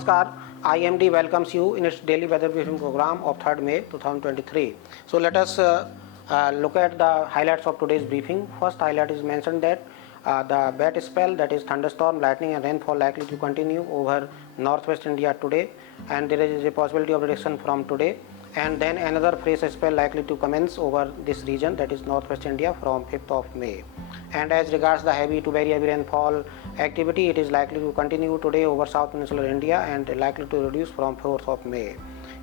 Namaskar, IMD welcomes you in its daily weather briefing program of 3rd May 2023. So let us look at the highlights of today's briefing. First highlight is mentioned that the wet spell, that is thunderstorm, lightning and rainfall, likely to continue over northwest India today, and there is a possibility of reduction from today. And then another fresh spell likely to commence over this region, that is northwest India, from 5th of May. And as regards the heavy to very heavy rainfall activity, it is likely to continue today over south peninsular India and likely to reduce from 4th of May.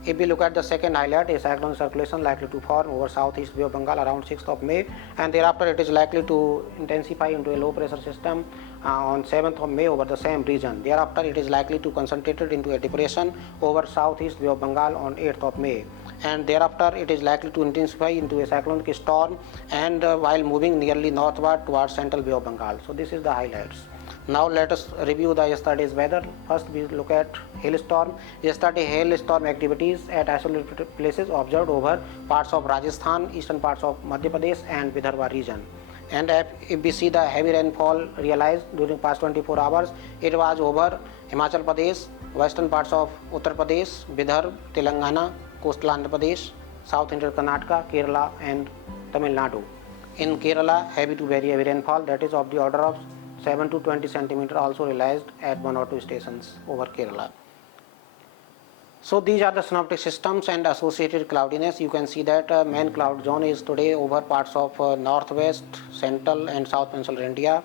If we look at the second highlight, a cyclone circulation likely to form over southeast Bay of Bengal around 6th of May, and thereafter it is likely to intensify into a low pressure system on 7th of May over the same region. Thereafter it is likely to concentrate into a depression over southeast Bay of Bengal on 8th of May, and thereafter it is likely to intensify into a cyclonic storm and while moving nearly northward towards central Bay of Bengal. So this is the highlights. Now let us review the yesterday's weather. First we look at hailstorm. Yesterday hailstorm activities at isolated places observed over parts of Rajasthan, eastern parts of Madhya Pradesh and Vidarbha region. And if we see the heavy rainfall realized during past 24 hours, it was over Himachal Pradesh, western parts of Uttar Pradesh, Vidarbha, Telangana, coastal Andhra Pradesh, south central Karnataka, Kerala and Tamil Nadu. In Kerala, heavy to very heavy rainfall, that is of the order of 7 to 20 centimeter also realized at 1 or 2 stations over Kerala. So these are the synoptic systems and associated cloudiness. You can see that main cloud zone is today over parts of northwest, central and south peninsular India.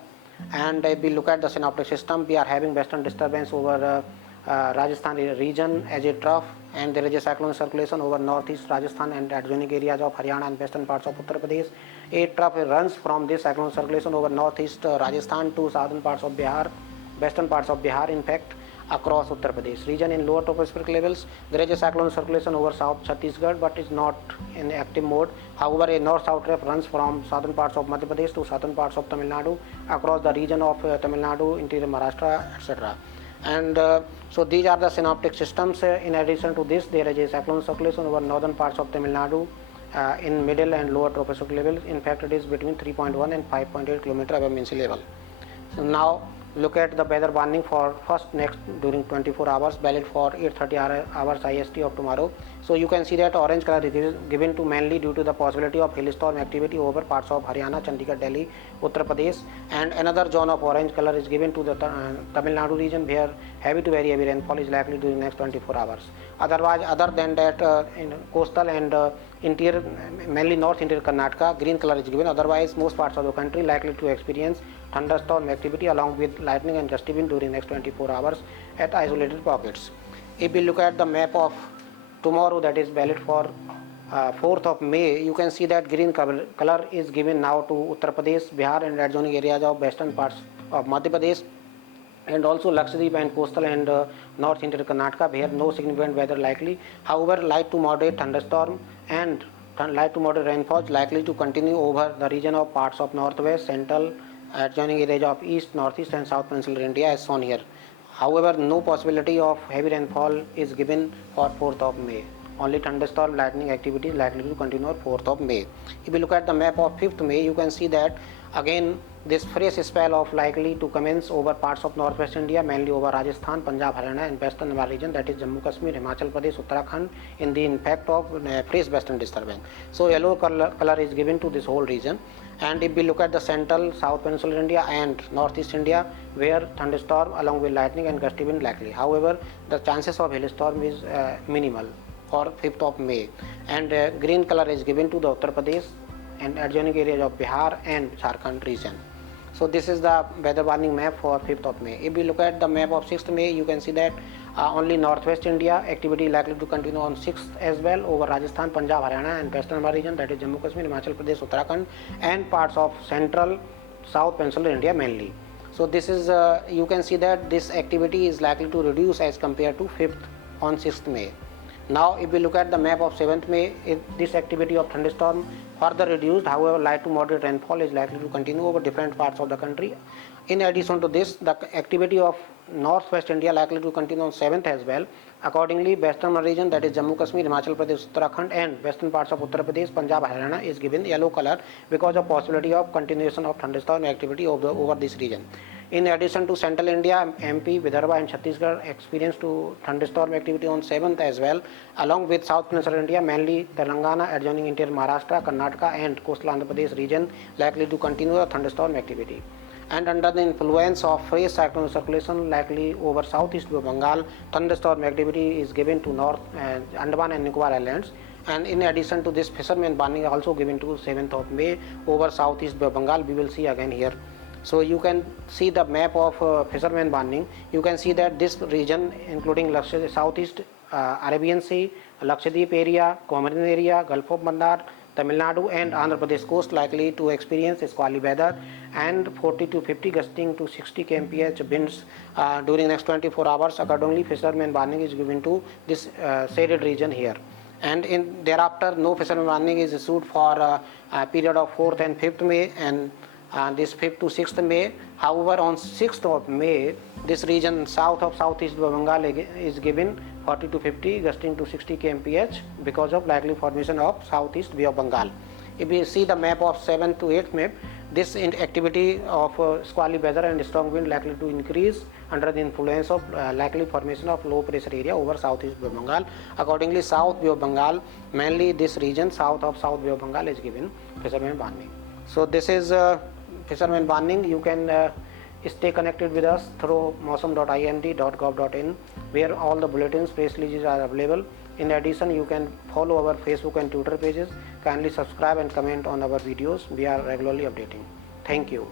And if we look at the synoptic system, we are having western disturbance over Rajasthan region as a trough, and there is a cyclone circulation over northeast Rajasthan and adjoining areas of Haryana and western parts of Uttar Pradesh. A trough runs from this cyclone circulation over northeast Rajasthan to southern parts of Bihar, western parts of Bihar, in fact across Uttar Pradesh region. In lower tropospheric levels, there is a cyclone circulation over south Chhattisgarh, but is not in active mode. However, a north-south trough runs from southern parts of Madhya Pradesh to southern parts of Tamil Nadu, across the region of Tamil Nadu, interior Maharashtra, etc. And so these are the synoptic systems. In addition to this, there is a cyclone circulation over northern parts of Tamil Nadu in middle and lower tropospheric levels. In fact, it is between 3.1 and 5.8 km above mean sea level. So now look at the weather warning for next during 24 hours, valid for 8:30 hours IST of tomorrow. So you can see that orange color is given to mainly due to the possibility of hailstorm activity over parts of Haryana, Chandigarh, Delhi, Uttar Pradesh, and another zone of orange color is given to the Tamil Nadu region, where heavy to very heavy rainfall is likely during next 24 hours. Otherwise, other than that, in coastal and interior, mainly north interior Karnataka, green color is given. Otherwise, most parts of the country likely to experience thunderstorm activity along with lightning and gusty wind during next 24 hours at isolated pockets. If we look at the map of tomorrow, that is valid for 4th of May, you can see that green color is given now to Uttar Pradesh, Bihar and adjoining areas of western parts of Madhya Pradesh, and also Lakshadweep and coastal and north interior Karnataka, where no significant weather likely. However, light to moderate thunderstorm and light to moderate rainfall is likely to continue over the region of parts of northwest, central, adjoining areas of east, northeast and south peninsular India as shown here. However, no possibility of heavy rainfall is given for 4th of May. Only thunderstorm lightning activity is likely to continue on 4th of May. If you look at the map of 5th May, you can see that again this fresh spell of likely to commence over parts of northwest India, mainly over Rajasthan, Punjab, Haryana and western region, that is Jammu Kashmir, Himachal Pradesh, Uttarakhand, in the impact of fresh western disturbance. So yellow color is given to this whole region. And if we look at the central, south peninsular India and northeast India, where thunderstorm along with lightning and gusty wind likely. However, the chances of hailstorm is minimal for 5th of May. And green color is given to the Uttar Pradesh and adjoining areas of Bihar and Jharkhand region. So this is the weather warning map for 5th of May. If we look at the map of 6th May, you can see that only northwest India activity likely to continue on 6th as well over Rajasthan, Punjab, Haryana and western region, that is Jammu Kashmir, Himachal Pradesh, Uttarakhand and parts of central, south peninsular India mainly. So this is you can see that this activity is likely to reduce as compared to 5th on 6th May. Now if we look at the map of 7th May, this activity of thunderstorm further reduced. However, light to moderate rainfall is likely to continue over different parts of the country. In addition to this, the activity of northwest India likely to continue on 7th as well. Accordingly, western region, that is Jammu Kashmir, Himachal Pradesh, Uttarakhand and western parts of Uttar Pradesh, Punjab, Haryana is given yellow color because of possibility of continuation of thunderstorm activity over this region. In addition to central India, MP, Vidarbha and Chhattisgarh experienced to thunderstorm activity on 7th as well, along with South Peninsular India, mainly Telangana, adjoining interior Maharashtra, Karnataka and coastal Andhra Pradesh region likely to continue the thunderstorm activity. And under the influence of fresh cyclone circulation likely over southeast Bengal, thunderstorm activity is given to North Andaman and Nicobar Islands. And in addition to this, fisherman warning also given to 7th of May over southeast Bengal. We will see again here. So you can see the map of fisherman warning. You can see that this region, including southeast Arabian Sea, Lakshadweep area, Comorin area, Gulf of Mannar, Tamil Nadu and Andhra Pradesh coast likely to experience squally weather and 40 to 50 gusting to 60 kmph winds during next 24 hours. Accordingly, fisherman warning is given to this shaded region here. And in thereafter, no fisherman warning is issued for a period of 4th and 5th May and this 5th to 6th May. However, on 6th of May, this region south of southeast Bengal is given 40 to 50 gusting to 60 kmph because of likely formation of southeast Bay of Bengal. If we see the map of 7th to 8th May, this activity of squally weather and strong wind likely to increase under the influence of likely formation of low pressure area over southeast Bay of Bengal. Accordingly, South Bay of Bengal, mainly this region south of South Bay of Bengal is given fisherman warning. So this is fisherman warning. You can stay connected with us through mausam.imd.gov.in, where all the bulletins, press releases are available. In addition, you can follow our Facebook and Twitter pages. Kindly subscribe and comment on our videos. We are regularly updating. Thank you.